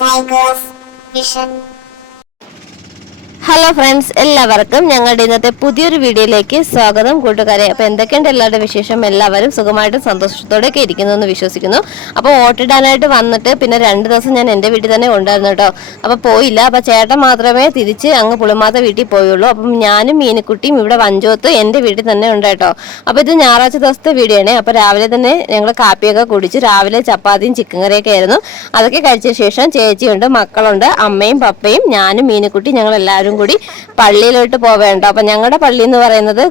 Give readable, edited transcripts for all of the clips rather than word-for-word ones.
Tigers Vision. Hello friends, എല്ലാവർക്കും ഞങ്ങളുടെ ഇന്നത്തെ പുതിയൊരു വീഡിയോയിലേക്ക് സ്വാഗതം കൂട്ടുകാരെ. അപ്പോൾ എന്തൊക്കെയുണ്ട് എല്ലാവരുടെ വിശേഷം? എല്ലാവരും സുഖമായിട്ടും സന്തോഷത്തോടെയൊക്കെ ഇരിക്കുന്നു എന്ന് വിശ്വസിക്കുന്നു. അപ്പോൾ ഓട്ടിടാനായിട്ട് വന്നിട്ട് പിന്നെ 2 ദിവസം ഞാൻ എൻ്റെ വീട്ടിൽ തന്നെ ഉണ്ടായിരുന്നു കേട്ടോ. അപ്പോൾ പോയില്ല. അപ്പോൾ ചേട്ടൻ മാത്രമേ തിരിച്ച് അങ്ങ് പുളിമാത്ത വീട്ടിൽ പോയുള്ളൂ. അപ്പം ഞാനും മീനുക്കുട്ടിയും ഇവിടെ വഞ്ചോത്ത് എൻ്റെ വീട്ടിൽ തന്നെ ഉണ്ട് കേട്ടോ. അപ്പോൾ ഇത് ഞായറാഴ്ച ദിവസത്തെ വീഡിയോ ആണ്. അപ്പോൾ രാവിലെ തന്നെ ഞങ്ങൾ കാപ്പിയൊക്കെ കുടിച്ച് രാവിലെ ചപ്പാത്തിയും ചിക്കൻ കറിയൊക്കെ ആയിരുന്നു. അതൊക്കെ കഴിച്ച ശേഷം ചേച്ചിയുണ്ട്, മക്കളുണ്ട്, അമ്മയും പപ്പയും ഞാനും മീനുക്കുട്ടി ഞങ്ങൾ എല്ലാവരും കൂടി പള്ളിയിലോട്ട് പോവേണ്ട. അപ്പൊ ഞങ്ങളുടെ പള്ളി എന്ന് പറയുന്നത്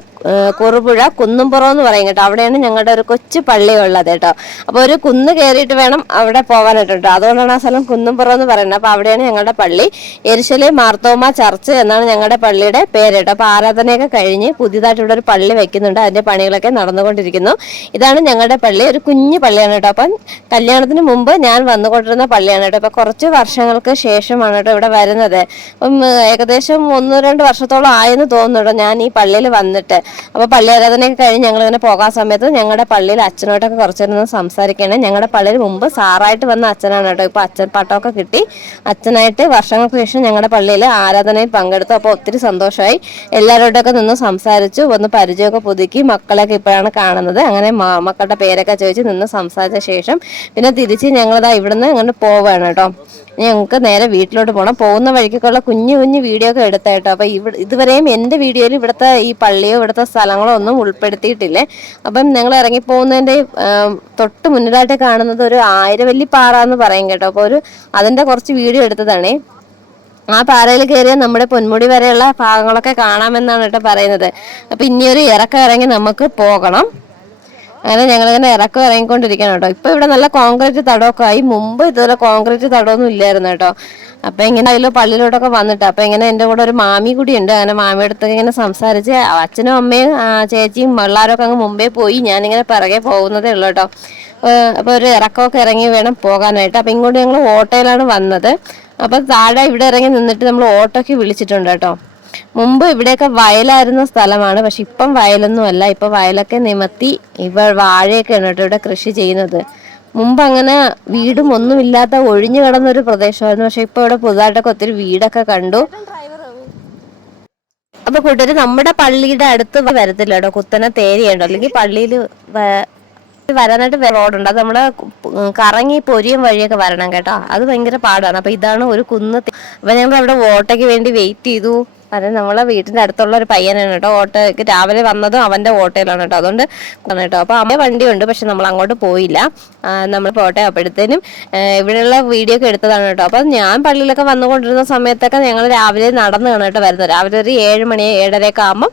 കുറുപുഴ കുന്നുംപുറം എന്ന് പറയും കേട്ടോ. അവിടെയാണ് ഞങ്ങളുടെ ഒരു കൊച്ചു പള്ളി ഉള്ളത് കേട്ടോ. അപ്പൊ ഒരു കുന്ന് കയറിയിട്ട് വേണം അവിടെ പോകാനായിട്ട് കേട്ടോ. അതുകൊണ്ടാണ് ആ സ്ഥലം കുന്നുംപുറം എന്ന് പറയുന്നത്. അപ്പൊ അവിടെയാണ് ഞങ്ങളുടെ പള്ളി. യെരുശലേം മാർത്തോമ ചർച്ച് എന്നാണ് ഞങ്ങളുടെ പള്ളിയുടെ പേര് കേട്ടോ. അപ്പൊ ആരാധനയൊക്കെ കഴിഞ്ഞ് പുതിയതായിട്ട് ഇവിടെ ഒരു പള്ളി വെക്കുന്നുണ്ട്. അതിന്റെ പണികളൊക്കെ നടന്നുകൊണ്ടിരിക്കുന്നു. ഇതാണ് ഞങ്ങളുടെ പള്ളി, ഒരു കുഞ്ഞു പള്ളിയാണ് കേട്ടോ. അപ്പം കല്യാണത്തിന് മുമ്പ് ഞാൻ വന്നുകൊണ്ടിരുന്ന പള്ളിയാണ് കേട്ടോ. അപ്പൊ കുറച്ച് വർഷങ്ങൾക്ക് ശേഷമാണ് കേട്ടോ ഇവിടെ വരുന്നത്. അപ്പം ഏകദേശം 1-2 വർഷത്തോളം ആയെന്ന് തോന്നുന്നുണ്ടോ ഞാൻ ഈ പള്ളിയിൽ വന്നിട്ട്. അപ്പോൾ പള്ളി ആരാധനയൊക്കെ കഴിഞ്ഞ് ഞങ്ങളിങ്ങനെ പോകാൻ സമയത്ത് ഞങ്ങളുടെ പള്ളിയിൽ അച്ഛനോട്ടൊക്കെ കുറച്ച് നേരം സംസാരിക്കുകയാണ്. ഞങ്ങളുടെ പള്ളിയിൽ മുമ്പ് സാറായിട്ട് വന്ന അച്ഛനാണ് കേട്ടോ. ഇപ്പോൾ അച്ഛൻ പട്ടമൊക്കെ കിട്ടി അച്ഛനായിട്ട് വർഷങ്ങൾക്ക് ശേഷം ഞങ്ങളുടെ പള്ളിയിൽ ആരാധനയിൽ പങ്കെടുത്തു. അപ്പോൾ ഒത്തിരി സന്തോഷമായി. എല്ലാവരോടൊക്കെ നിന്ന് സംസാരിച്ചു, ഒന്ന് പരിചയമൊക്കെ പുതുക്കി. മക്കളൊക്കെ ഇപ്പോഴാണ് കാണുന്നത്. അങ്ങനെ മക്കളുടെ പേരൊക്കെ ചോദിച്ച് നിന്ന് സംസാരിച്ച ശേഷം പിന്നെ തിരിച്ച് ഞങ്ങളിതാ ഇവിടുന്ന് അങ്ങോട്ട് പോവുകയാണ് കേട്ടോ. ഞങ്ങൾക്ക് നേരെ വീട്ടിലോട്ട് പോകണം. പോകുന്ന വഴിക്കൊക്കെയുള്ള കുഞ്ഞു കുഞ്ഞു വീഡിയോ ഒക്കെ എടുത്തായിട്ടോ. അപ്പോൾ ഇതുവരെയും എൻ്റെ വീഡിയോയിൽ ഇവിടുത്തെ ഈ പള്ളിയോ ഇവിടുത്തെ സ്ഥലങ്ങളോ ഒന്നും ഉൾപ്പെടുത്തിയിട്ടില്ലേ. അപ്പം ഞങ്ങൾ ഇറങ്ങിപ്പോകുന്നതിൻ്റെ തൊട്ട് മുന്നിലായിട്ട് കാണുന്നത് ഒരു ആയിരവല്ലി പാറ എന്ന് പറയും കേട്ടോ. അപ്പോൾ അതിൻ്റെ കുറച്ച് വീഡിയോ എടുത്തതാണേ. ആ പാറയിൽ കയറിയാൽ നമ്മുടെ പൊന്മുടി വരെയുള്ള ഭാഗങ്ങളൊക്കെ കാണാമെന്നാണ് കേട്ടോ പറയുന്നത്. അപ്പം ഇനിയൊരു ഇറക്കം ഇറങ്ങി നമുക്ക് പോകണം. അങ്ങനെ ഞങ്ങളിങ്ങനെ ഇറക്കം ഇറങ്ങിക്കൊണ്ടിരിക്കണം കേട്ടോ. ഇപ്പൊ ഇവിടെ നല്ല കോൺക്രീറ്റ് തടമൊക്കെ ആയി. മുമ്പ് ഇതുപോലെ കോൺക്രീറ്റ് തടമൊന്നും ഇല്ലായിരുന്നു കേട്ടോ. അപ്പൊ ഇങ്ങനെ അതിലോ പള്ളിയിലോട്ടൊക്കെ വന്നിട്ട് അപ്പൊ ഇങ്ങനെ എൻ്റെ കൂടെ ഒരു മാമി കൂടി ഉണ്ട്. അങ്ങനെ മാമിയുടെ അടുത്തൊക്കെ ഇങ്ങനെ സംസാരിച്ച് അച്ഛനും അമ്മയും ചേച്ചിയും പിള്ളേരൊക്കെ അങ്ങ് മുമ്പേ പോയി. ഞാനിങ്ങനെ പിറകെ പോകുന്നതേ ഉള്ളൂ കേട്ടോ. അപ്പൊ ഒരു ഇറക്കമൊക്കെ ഇറങ്ങി വേണം പോകാനായിട്ട്. അപ്പൊ ഇങ്ങോട്ട് ഞങ്ങൾ ഓട്ടോയിലാണ് വന്നത്. അപ്പൊ താഴെ ഇവിടെ ഇറങ്ങി നിന്നിട്ട് നമ്മൾ ഓട്ടോയ്ക്ക് വിളിച്ചിട്ടുണ്ട് കേട്ടോ. മുമ്പ് ഇവിടെയൊക്കെ വയലായിരുന്ന സ്ഥലമാണ്. പക്ഷെ ഇപ്പം വയലൊന്നും അല്ല. ഇപ്പൊ വയലൊക്കെ നിമത്തി വാഴയൊക്കെയാണ് കേട്ടോ ഇവിടെ കൃഷി ചെയ്യുന്നത്. മുമ്പ് അങ്ങനെ വീടും ഒന്നുമില്ലാത്ത ഒഴിഞ്ഞു കിടന്ന ഒരു പ്രദേശമായിരുന്നു. പക്ഷെ ഇപ്പൊ ഇവിടെ പുതുതായിട്ടൊക്കെ ഒത്തിരി വീടൊക്കെ കണ്ടു. അപ്പൊ കൂട്ടുകാര് നമ്മുടെ പള്ളിയുടെ അടുത്ത് വരത്തില്ല കേട്ടോ. കുത്തനെ തേരിയുണ്ടോ, അല്ലെങ്കിൽ പള്ളിയിൽ വരാനായിട്ട് റോഡുണ്ട്. അത് നമ്മള് കറങ്ങി പൊരിയും വഴിയൊക്കെ വരണം കേട്ടോ. അത് ഭയങ്കര പാടാണ്. അപ്പൊ ഇതാണ് ഒരു കുന്ന്. അപ്പൊ ഞങ്ങൾ അവിടെ ഓട്ടോയ്ക്ക് വേണ്ടി വെയിറ്റ് ചെയ്തു. അത് നമ്മളെ വീട്ടിന്റെ അടുത്തുള്ള ഒരു പയ്യനാണ് കേട്ടോ. ഓട്ടോയ്ക്ക് രാവിലെ വന്നതും അവന്റെ ഓട്ടോയിലാണ് കേട്ടോ. അതുകൊണ്ട് കേട്ടോ. അപ്പൊ അമ്മ വണ്ടിയുണ്ട്, പക്ഷെ നമ്മൾ അങ്ങോട്ട് പോയില്ല. നമ്മൾ പോട്ടെ. അപ്പോഴത്തേനും ഇവിടെയുള്ള വീഡിയോ ഒക്കെ എടുത്തതാണ് കേട്ടോ. അപ്പൊ ഞാൻ പള്ളിയിലൊക്കെ വന്നുകൊണ്ടിരുന്ന സമയത്തൊക്കെ ഞങ്ങൾ രാവിലെ നടന്നാണ് കേട്ടോ വരുന്നത്. രാവിലെ ഒരു 7 മണി 7:30 ആകുമ്പോൾ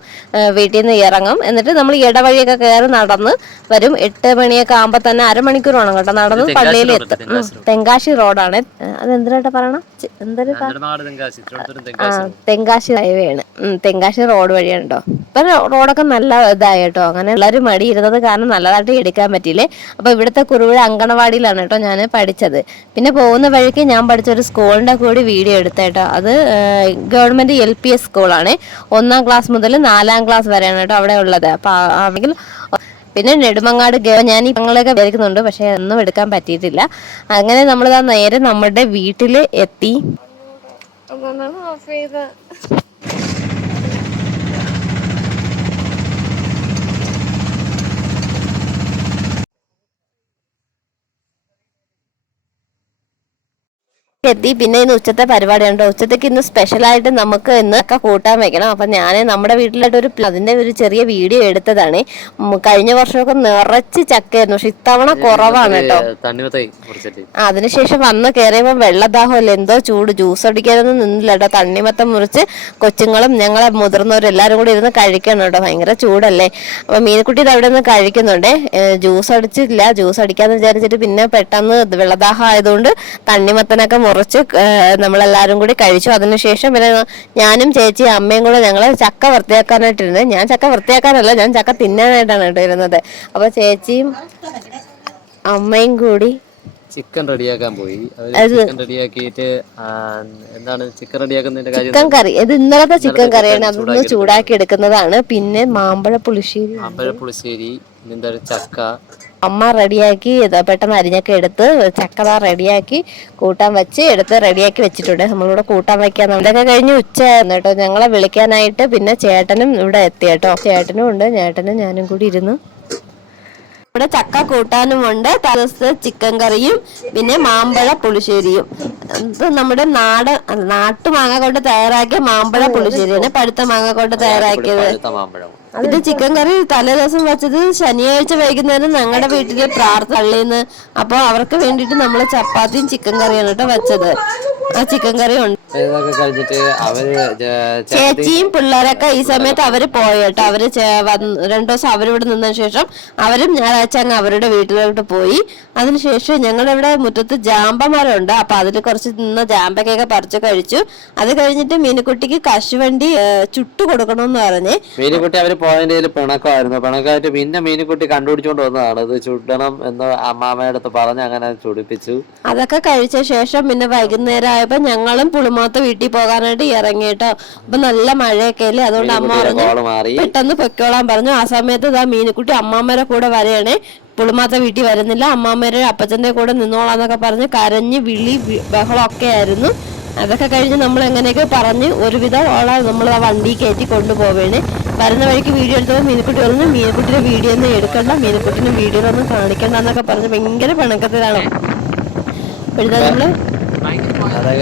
വീട്ടിൽ നിന്ന് ഇറങ്ങും. എന്നിട്ട് നമ്മൾ ഇടവഴിയൊക്കെ കയറി നടന്ന് വരും. 8 മണിയൊക്കെ ആകുമ്പോൾ തന്നെ അരമണിക്കൂർ വേണം കേട്ടോ നടന്ന് പള്ളിയിൽ എത്തും. തെങ്കാശി റോഡാണ്. അതെന്തിനായിട്ട് പറയണം? തെങ്കാശി ഹൈവേയാണ്. തെങ്കാശി റോഡ് വഴിയാണ് കേട്ടോ. ഇപ്പൊ റോഡൊക്കെ നല്ല ഇതായി കേട്ടോ. അങ്ങനെ എല്ലാവരും മടി ഇരുന്നത് കാരണം നല്ലതായിട്ട് എടുക്കാൻ പറ്റിയില്ലേ. അപ്പൊ ഇവിടുത്തെ കുറുപുഴ അങ്കണവാടിയിലാണ് കേട്ടോ ഞാൻ പഠിച്ചത്. പിന്നെ പോകുന്ന വഴിക്ക് ഞാൻ പഠിച്ച ഒരു സ്കൂളിന്റെ കൂടി വീഡിയോ എടുത്തേട്ടോ. അത് ഗവൺമെന്റ് LPS സ്കൂളാണ്. 1ാം ക്ലാസ് മുതൽ 4ാം ക്ലാസ് വരെയാണ് കേട്ടോ അവിടെ ഉള്ളത്. അപ്പൊ ആണെങ്കിൽ പിന്നെ നെടുമങ്ങാട് ഞാൻ ഈ ഞങ്ങളൊക്കെ വിചാരിക്കുന്നുണ്ട്, പക്ഷെ ഒന്നും എടുക്കാൻ പറ്റിയിട്ടില്ല. അങ്ങനെ നമ്മളിതാ നേരെ നമ്മുടെ വീട്ടിൽ എത്തി. എത്തി. പിന്നെ ഇന്ന് ഉച്ചത്തെ പരിപാടിയുണ്ടോ. ഉച്ചത്തേക്ക് ഇന്ന് സ്പെഷ്യലായിട്ട് നമുക്ക് ഇന്നൊക്കെ കൂട്ടാൻ വെക്കണം. അപ്പൊ ഞാൻ നമ്മുടെ വീട്ടിലായിട്ട് അതിന്റെ ഒരു ചെറിയ വീഡിയോ എടുത്തതാണ്. കഴിഞ്ഞ വർഷമൊക്കെ നിറച്ച് ചക്കയായിരുന്നു, പക്ഷെ ഇത്തവണ കുറവാണ് കേട്ടോ. അതിനുശേഷം വന്ന് കയറിയപ്പോൾ വെള്ളദാഹമല്ലേ, എന്തോ ചൂട്. ജ്യൂസ് അടിക്കാനൊന്നും നിന്നില്ല കേട്ടോ. തണ്ണിമത്തം മുറിച്ച് കൊച്ചുങ്ങളും ഞങ്ങളെ മുതിർന്നവരും എല്ലാവരും കൂടി ഇരുന്ന് കഴിക്കണം കേട്ടോ. ഭയങ്കര ചൂടല്ലേ. അപ്പൊ മീൻകുട്ടി അവിടെ നിന്ന് കഴിക്കുന്നുണ്ടേ. ജ്യൂസ് അടിച്ചില്ല. ജ്യൂസ് അടിക്കാന്ന് വിചാരിച്ചിട്ട് പിന്നെ പെട്ടെന്ന് വെള്ളദാഹം ആയതുകൊണ്ട് തണ്ണിമത്തനൊക്കെ മുറിച്ച് നമ്മളെല്ലാവരും കൂടി കഴിച്ചു. അതിനുശേഷം പിന്നെ ഞാനും ചേച്ചി അമ്മയും കൂടെ ഞങ്ങൾ ചക്ക വൃത്തിയാക്കാനായിട്ടിരുന്നത്. ഞാൻ ചക്ക വൃത്തിയാക്കാനല്ല, ഞാൻ ചക്ക തിന്നാനായിട്ടാണ് കേട്ടോ ഇരുന്നത്. അപ്പൊ ചേച്ചിയും അമ്മയും കൂടി ചിക്കൻ റെഡിയാക്കാൻ പോയി. ചിക്കൻ റെഡിയാക്കിയിട്ട് എന്താണ് ചിക്കൻ റെഡിയാക്കുന്നതിന്റെ കാര്യം? ചിക്കൻ കറി. ഇത് ഇന്നലത്തെ ചിക്കൻ കറിയാണ്. അതൊന്ന് ചൂടാക്കി എടുക്കുന്നതാണ്. പിന്നെ മാമ്പഴ പുളിശ്ശേരി, പിന്നെ എന്താ ചക്ക, അമ്മ റെഡിയാക്കി പെട്ടെന്ന് അരിഞ്ഞൊക്കെ എടുത്ത് ചക്കത റെഡിയാക്കി കൂട്ടാൻ വെച്ച് എടുത്ത് റെഡിയാക്കി വെച്ചിട്ടുണ്ട്. നമ്മളിവിടെ കൂട്ടാൻ വെക്കാൻ ഇതൊക്കെ കഴിഞ്ഞ് ഉച്ചയായിരുന്നു കേട്ടോ. ഞങ്ങളെ വിളിക്കാനായിട്ട് പിന്നെ ചേട്ടനും ഇവിടെ എത്തി കേട്ടോ. ചേട്ടനും ഉണ്ട്, ചേട്ടനും ഞാനും കൂടി ഇരുന്നു. ഇവിടെ ചക്ക കൂട്ടാനുമുണ്ട്, തലേദിവസത്തെ ചിക്കൻ കറിയും പിന്നെ മാമ്പഴ പുളിശ്ശേരിയും. ഇത് നമ്മുടെ നാട്ടുമാങ്ങ കൊണ്ട് തയ്യാറാക്കിയ മാമ്പഴ പുളിശ്ശേരിയാണ്, പഴുത്ത മാങ്ങ കൊണ്ട് തയ്യാറാക്കിയത്. ഇത് ചിക്കൻ കറി തലേ ദിവസം വെച്ചത് ശനിയാഴ്ച വൈകുന്നേരം ഞങ്ങളുടെ വീട്ടില് പ്രാർത്ഥന പള്ളിന്ന്. അപ്പൊ അവർക്ക് വേണ്ടിട്ട് നമ്മള് ചപ്പാത്തിയും ചിക്കൻ കറിയാണ് കേട്ടോ വെച്ചത്. ആ ചിക്കൻ കറി ഉണ്ട്. ചേച്ചിയും പിള്ളേരൊക്കെ ഈ സമയത്ത് അവര് പോയി കേട്ടോ. അവര് 2 ദിവസം അവരിവിടെ നിന്നതിന് ശേഷം അവരും ഞായറാഴ്ച അങ്ങ് അവരുടെ വീട്ടിലോട്ട് പോയി. അതിനുശേഷം ഞങ്ങളിവിടെ മുറ്റത്ത് ജാമ്പമരമുണ്ട്. അപ്പൊ അതിൽ കുറച്ച് നിന്ന് ജാമ്പക്കൊക്കെ പറിച്ചു കഴിച്ചു. അത് കഴിഞ്ഞിട്ട് മീനുകുട്ടിക്ക് കശുവണ്ടി ചുട്ടു കൊടുക്കണമെന്ന് പറഞ്ഞ് മീനുകുട്ടി അവര് പോയതിന്റെ പിണക്കമായിരുന്നു. പിണക്കമായിട്ട് പിന്നെ മീനുകുട്ടി കണ്ടുപിടിച്ചോണ്ട് വന്നതാണ് ഇത് ചുടണം എന്ന് അമ്മാമ്മയുടെ അടുത്ത് പറഞ്ഞ് അങ്ങനെ ചുടിപ്പിച്ചു. അതൊക്കെ കഴിച്ച ശേഷം പിന്നെ വൈകുന്നേരം ആയപ്പോ ഞങ്ങളും പുളിമാത്ത വീട്ടിൽ പോകാനായിട്ട് ഇറങ്ങിട്ടോ. അപ്പൊ നല്ല മഴയൊക്കെ അല്ലേ, അതുകൊണ്ട് അമ്മ പറഞ്ഞു പെട്ടെന്ന് പൊയ്ക്കോളാൻ പറഞ്ഞു. ആ സമയത്ത് ഇതാ മീനുകുട്ടി അമ്മാമ്മയുടെ കൂടെ വരെയാണേ, പുളിമാത്ത വീട്ടിൽ വരുന്നില്ല, അമ്മാമ്മയുടെ അപ്പച്ചന്റെ കൂടെ നിന്നോളാന്നൊക്കെ പറഞ്ഞ് കരഞ്ഞ് വിളി ബഹളമൊക്കെ ആയിരുന്നു. അതൊക്കെ കഴിഞ്ഞ് നമ്മൾ എങ്ങനെയൊക്കെ പറഞ്ഞ് ഒരുവിധം ഓളെ നമ്മൾ ആ വണ്ടി കയറ്റി കൊണ്ടുപോവേണ്. വരുന്ന വഴിക്ക് വീഡിയോ എടുത്തപ്പോൾ മീനുകുട്ടി പറഞ്ഞു മീനുകുട്ടിയുടെ വീഡിയോ ഒന്നും എടുക്കണ്ട, മീനുകുട്ടിന്റെ വീഡിയോ ഒന്നും കാണിക്കണ്ട എന്നൊക്കെ പറഞ്ഞ് ഭയങ്കര പിണക്കത്തിലാണ്. ഇപ്പോഴത്തെ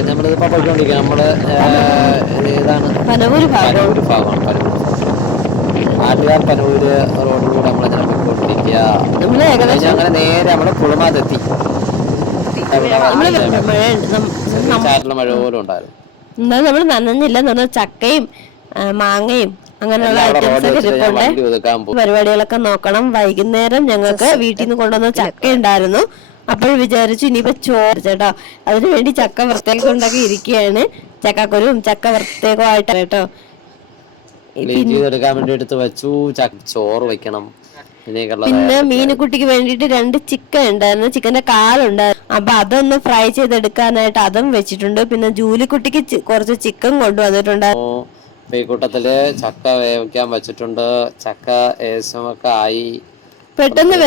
നമ്മളിപ്പോ പോയിക്കൊണ്ടിരിക്കുക. നമ്മള് പനവൂര് ഭാഗമാണ്. നാട്ടുകാർ പനവൂര് റോഡിലൂടെ നമ്മളിങ്ങനെ പോയിക്കൊണ്ടിരിക്കുക. നമ്മള് ഏകദേശം അങ്ങനെ നേരെ നമ്മള് പുളിമാതെത്തി. മഴ പോലും ഉണ്ടായിരുന്നു. എന്നാലും നമ്മൾ നനഞ്ഞില്ല. നമ്മൾ ചക്കയും മാങ്ങയും അങ്ങനെയുള്ള ഐറ്റംസ് ഒക്കെ ഇരിപ്പുണ്ട്. പരിപാടികളൊക്കെ നോക്കണം. വൈകുന്നേരം ഞങ്ങൾക്ക് വീട്ടിൽ നിന്ന് കൊണ്ടുവന്ന ചക്ക ഉണ്ടായിരുന്നു. അപ്പോൾ വിചാരിച്ചു ഇനിയിപ്പോ ചോറ് ചേട്ടോ, അതിനു വേണ്ടി ചക്ക പ്രത്യേകം ഉണ്ടാക്കി ഇരിക്കുകയാണ്. ചക്കക്കുരും ചക്ക പ്രത്യേകമായിട്ട് കേട്ടോ എടുക്കാൻ വേണ്ടി എടുത്ത് വെച്ചു. ചോറ് വെക്കണം. പിന്നെ മീനുകുട്ടിക്ക് വേണ്ടിട്ട് 2 ചിക്കൻ ഉണ്ടായിരുന്നു, ചിക്കന്റെ കാലുണ്ടായിരുന്നു. അപ്പൊ അതൊന്ന് ഫ്രൈ ചെയ്തെടുക്കാനായിട്ട് അതും വെച്ചിട്ടുണ്ട്. പിന്നെ ജൂലിക്കുട്ടിക്ക് കുറച്ച് ചിക്കൻ കൊണ്ടുവന്നിട്ടുണ്ടായിരുന്നു. ഈ കൂട്ടത്തില് ചക്ക വേവിക്കാൻ വെച്ചിട്ടുണ്ട്. ചക്ക ഏകദേശമൊക്കെ ആയി, പെട്ടെന്ന്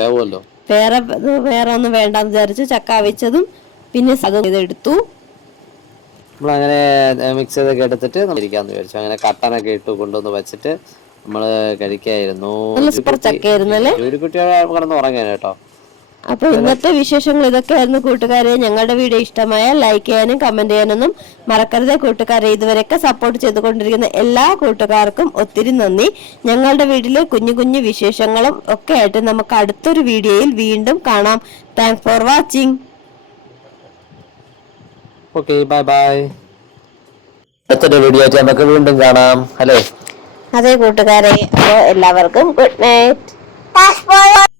വേവുമല്ലോ. വേറെ ഒന്നും വേണ്ടെന്ന് വിചാരിച്ചു ചക്ക അവിച്ചതും പിന്നെ ഇതെടുത്തു. നമ്മളങ്ങനെ മിക്സ് ചെയ്തൊക്കെ എടുത്തിട്ട് ഇരിക്കാന്ന് വിചാരിച്ചു. അങ്ങനെ കട്ടനൊക്കെ ഇട്ട് കൊണ്ടുവന്ന് വെച്ചിട്ട് നമ്മള് കഴിക്കായിരുന്നു. കിടന്ന് ഉറങ്ങാൻ കേട്ടോ. അപ്പൊ ഇന്നത്തെ വിശേഷങ്ങൾ ഇതൊക്കെയായിരുന്നു കൂട്ടുകാരെ. ഞങ്ങളുടെ വീഡിയോ ഇഷ്ടമായാൽ ലൈക്ക് ചെയ്യാനും കമന്റ് ചെയ്യാനൊന്നും മറക്കരുത് കൂട്ടുകാരെ. ഇതുവരെയൊക്കെ സപ്പോർട്ട് ചെയ്തുകൊണ്ടിരിക്കുന്ന എല്ലാ കൂട്ടുകാർക്കും ഒത്തിരി നന്ദി. ഞങ്ങളുടെ വീട്ടിലെ കുഞ്ഞു കുഞ്ഞു വിശേഷങ്ങളും ഒക്കെ ആയിട്ട് നമുക്ക് അടുത്തൊരു വീഡിയോയിൽ വീണ്ടും കാണാം. Thanks for watching. Okay, bye bye. അടുത്തൊരു വീഡിയോ ആയിട്ട് നമുക്ക് വീണ്ടും കാണാം. ഹലോ. അതെ കൂട്ടുകാരെ, അപ്പോൾ എല്ലാവർക്കും ഗുഡ് നൈറ്റ്.